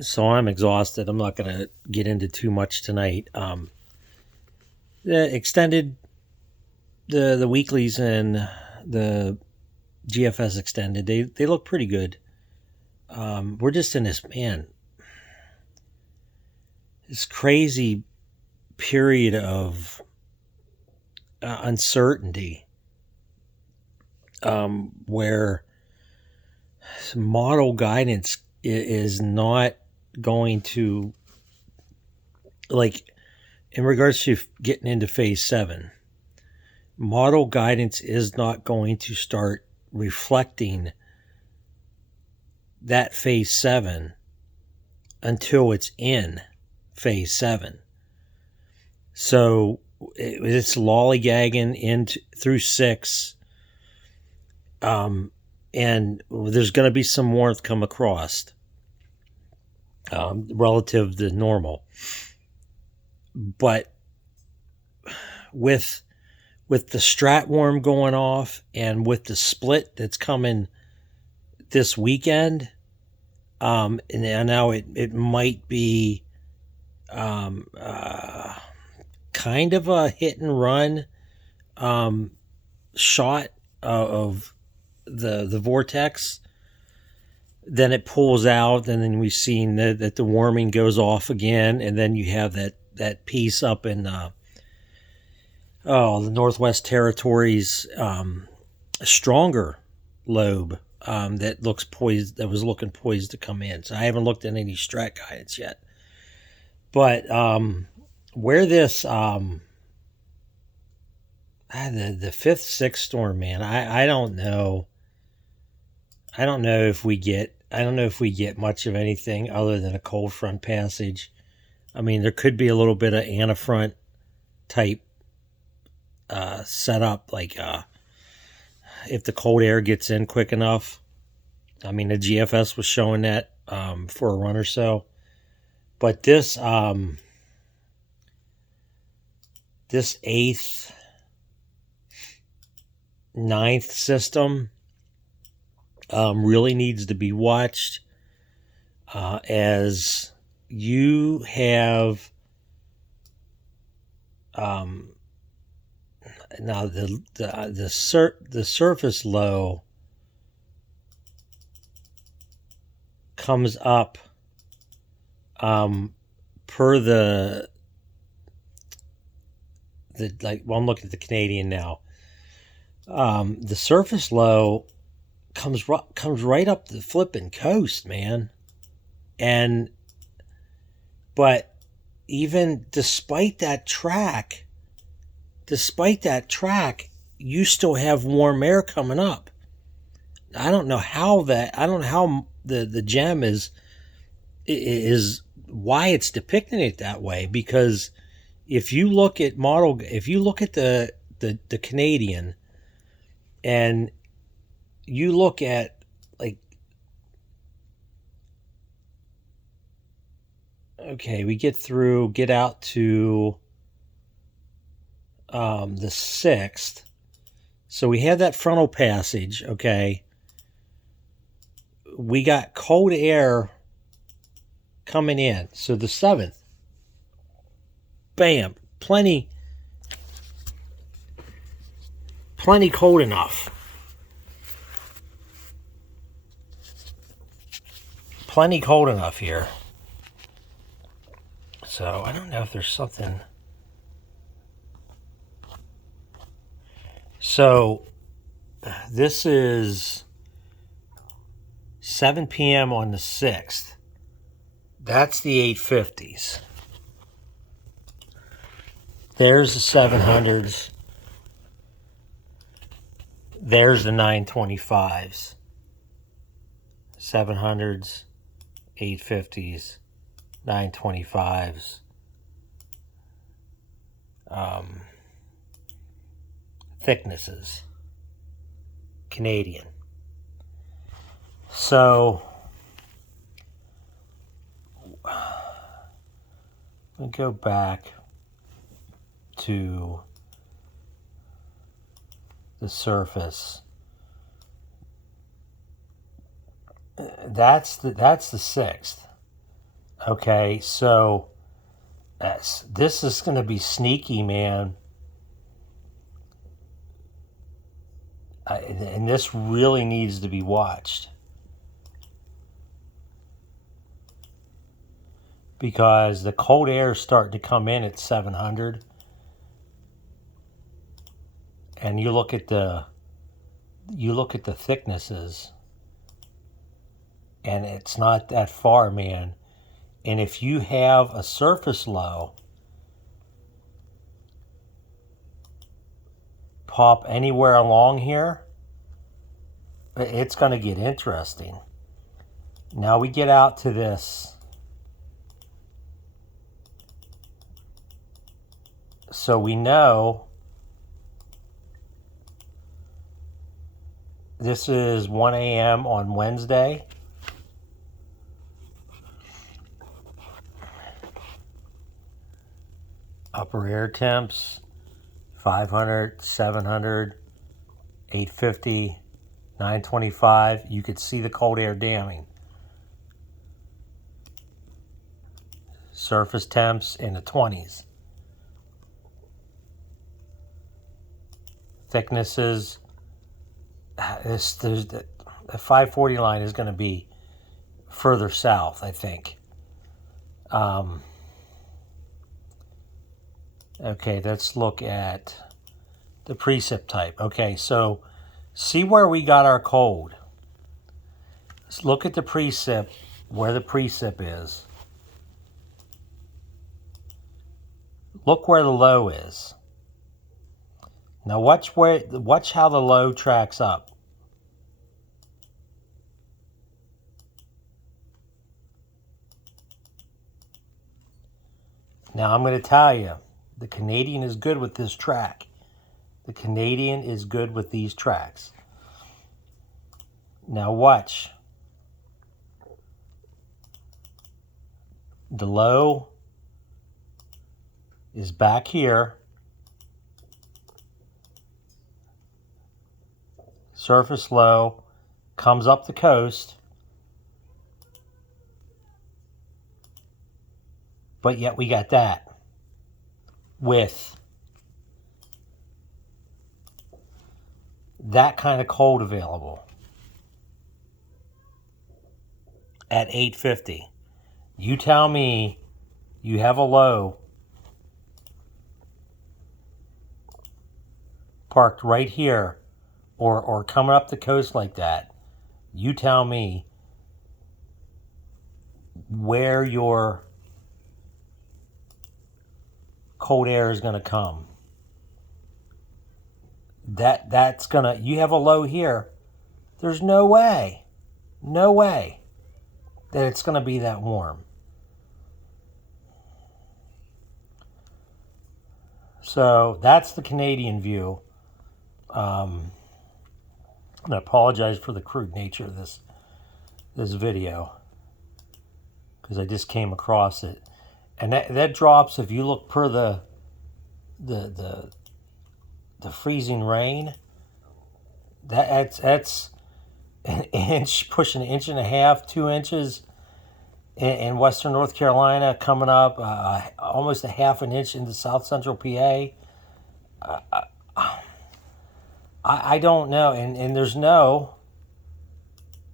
So I'm exhausted. I'm not going to get into too much tonight. The extended the weeklies and the GFS extended, they look pretty good. We're just in this crazy period of uncertainty, where model guidance is not going to, like, in regards to getting into phase 7, model guidance is not going to start reflecting that phase 7 until it's in phase 7. So it's lollygagging through 6, and there's going to be some warmth come across, relative to normal. But with the Stratworm going off and with the split that's coming this weekend, and now it might be kind of a hit and run shot of the vortex. Then it pulls out, and then we've seen that the warming goes off again, and then you have that piece up in the Northwest Territories, stronger lobe, that was looking poised to come in. So I haven't looked at any strat guidance yet. But where this the 5th-6th storm, man, I don't know. I don't know if we get much of anything other than a cold front passage. I mean, there could be a little bit of antifront type setup, like if the cold air gets in quick enough. I mean, the GFS was showing that for a run or so. But this 8th, 9th system really needs to be watched, as you have now the surface low comes up, per the I'm looking at the Canadian now. The surface low comes right up the flipping coast, man. But even despite that track, you still have warm air coming up. I don't know how the gem is why it's depicting it that way, because if you look at the Canadian, and you look at, like, okay, we get out to the 6th. So we have that frontal passage, okay. We got cold air coming in. So the 7th, bam, plenty cold enough. Plenty cold enough here. So I don't know if there's something. So this is 7 p.m. on the 6th. That's the 850s. There's the 700s. There's the 925s. 700s, 850s, 925s. Thicknesses. Canadian. So we go back to the surface. That's the 6th. Okay, so this is going to be sneaky, man. And this really needs to be watched. Because the cold air is starting to come in at 700. And you look at the thicknesses, and it's not that far, man. And if you have a surface low pop anywhere along here, it's going to get interesting. Now we get out to this. So we know this is 1 a.m. on Wednesday. Upper air temps, 500, 700, 850, 925. You could see the cold air damming. Surface temps in the 20s. Thicknesses, the 540 line is going to be further south, I think. Okay, let's look at the precip type. Okay, so see where we got our cold. Let's look at the precip, where the precip is. Look where the low is. Now watch how the low tracks up. Now I'm going to tell you, the Canadian is good with this track. The Canadian is good with these tracks. Now watch. The low is back here. Surface low comes up the coast. But yet we got that with that kind of cold available at 850. You tell me you have a low parked right here or coming up the coast like that. You tell me where your cold air is going to come. That's going to, you have a low here. There's no way that it's going to be that warm. So that's the Canadian view. And I apologize for the crude nature of this video, because I just came across it. And that drops, if you look per the freezing rain, that's an inch, pushing an inch and a half, 2 inches in western North Carolina, coming up almost a half an inch into south central PA. I don't know, and there's no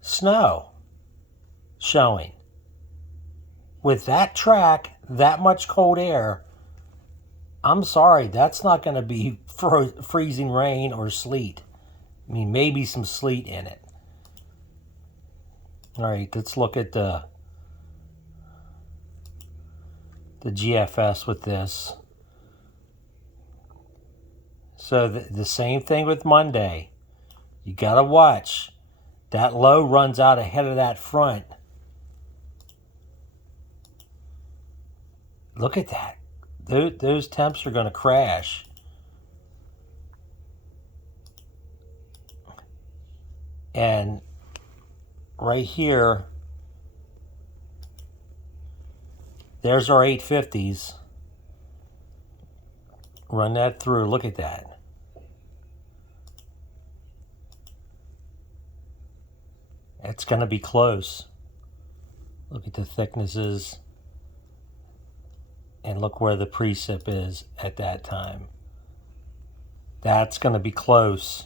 snow showing. With that track, that much cold air, I'm sorry, that's not going to be freezing rain or sleet. I mean, maybe some sleet in it. All right, let's look at the GFS with this. So the same thing with Monday. You got to watch. That low runs out ahead of that front. Look at that. Those temps are going to crash. And right here, there's our 850s. Run that through. Look at that. It's going to be close. Look at the thicknesses. And look where the precip is at that time. That's going to be close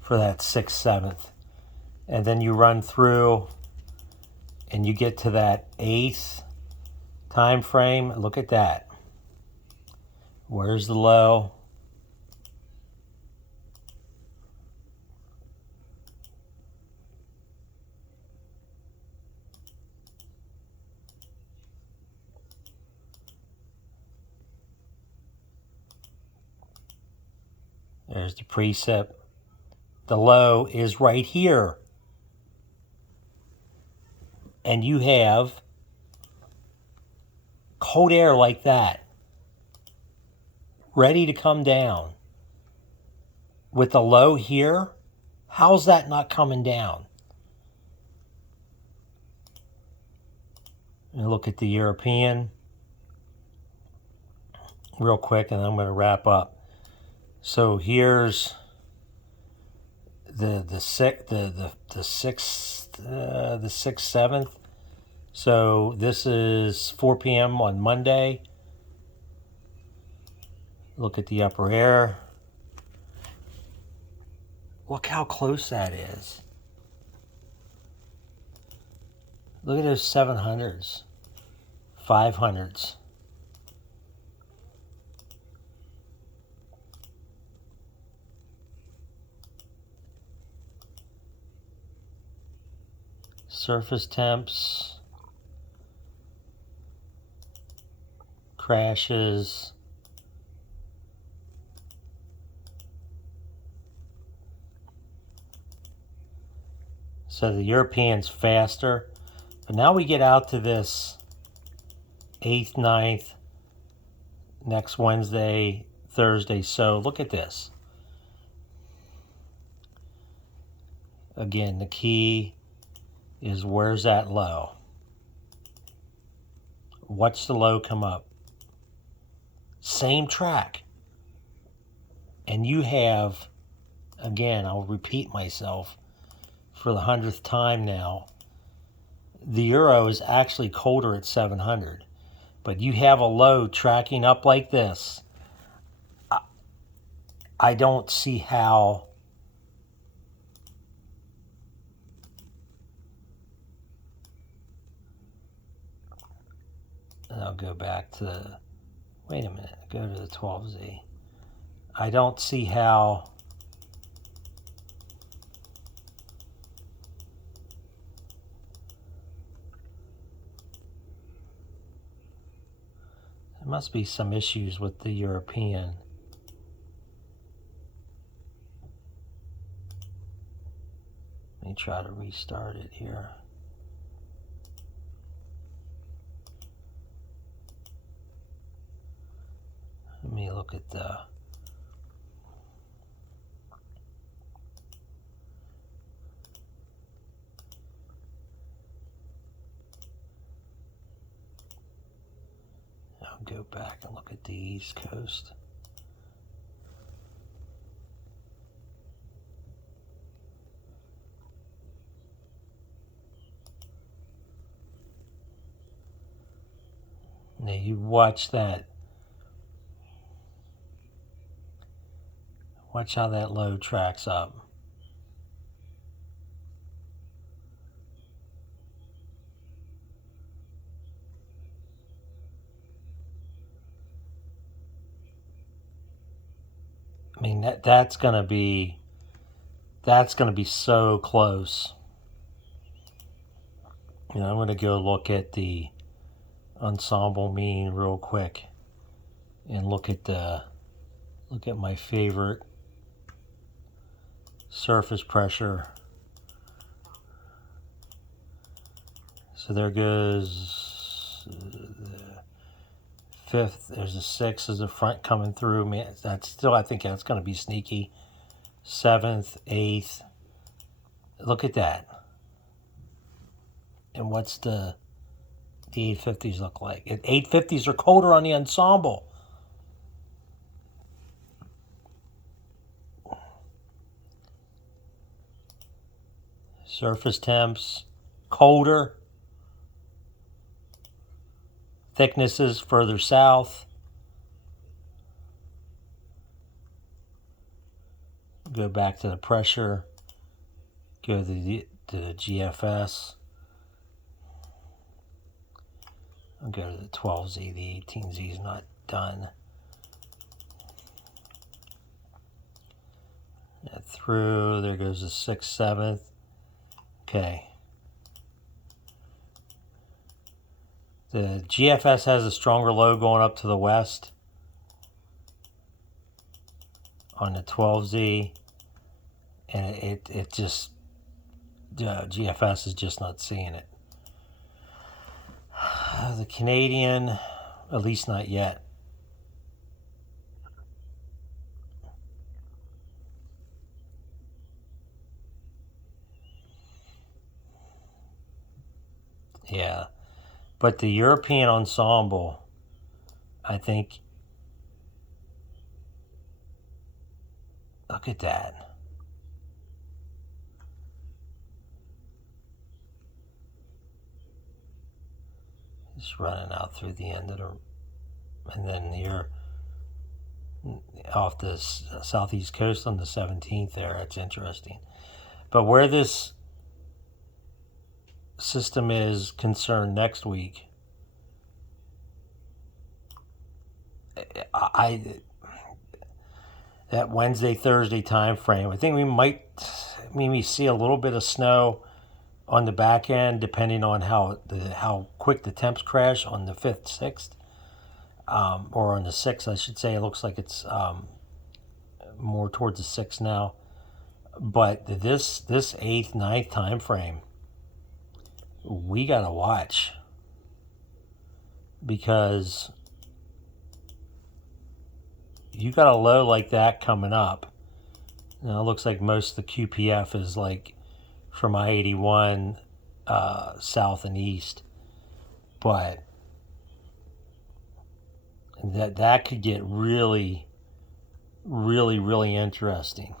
for that 6th, 7th. And then you run through and you get to that 8th time frame. Look at that. Where's the low? There's the precip. The low is right here. And you have cold air like that, ready to come down. With the low here, how's that not coming down? And look at the European real quick, and I'm going to wrap up. So here's the 6th, 7th. So this is 4 p.m. on Monday. Look at the upper air. Look how close that is. Look at those 700s, 500s. Surface temps, crashes. So the European's faster. But now we get out to this 8th, 9th, next Wednesday, Thursday. So look at this. Again, the key is where's that low? Watch the low come up. Same track. And you have, again, I'll repeat myself for the 100th time now, the euro is actually colder at 700. But you have a low tracking up like this. I don't see how and I'll go back to, wait a minute, go to the 12Z. I don't see how there must be some issues with the European. Let me try to restart it here. Let me look at the I'll go back and look at the East Coast. Now you watch that. Watch how that low tracks up. I mean that's gonna be so close. You know, I'm gonna go look at the ensemble mean real quick and look at my favorite surface pressure. So there goes the 5th. There's a 6 as the front coming through. Man, that's still, I think that's going to be sneaky. 7th, 8th. Look at that. And what's the 850s look like? 850s are colder on the ensemble. Surface temps colder. thicknesses further south. Go back to the pressure. Go to the GFS. I'll go to the 12Z. The 18Z is not done. Through, there goes the 6th, 7th. Okay. The GFS has a stronger low going up to the west on the 12Z, and it just, GFS is just not seeing it. The Canadian, at least not yet. Yeah. But the European ensemble, I think, look at that. Just running out through the end of the, and then you're off the southeast coast on the 17th there. That's interesting. But where this system is concerned next week, that Wednesday, Thursday time frame, I think we might maybe see a little bit of snow on the back end, depending on how quick the temps crash on the 5th, 6th, or on the 6th, I should say. It looks like it's more towards the 6th now. But this 8th, 9th time frame, we gotta watch, because you got a low like that coming up. Now it looks like most of the QPF is like from I-81 south and east, but that could get really, really, really interesting.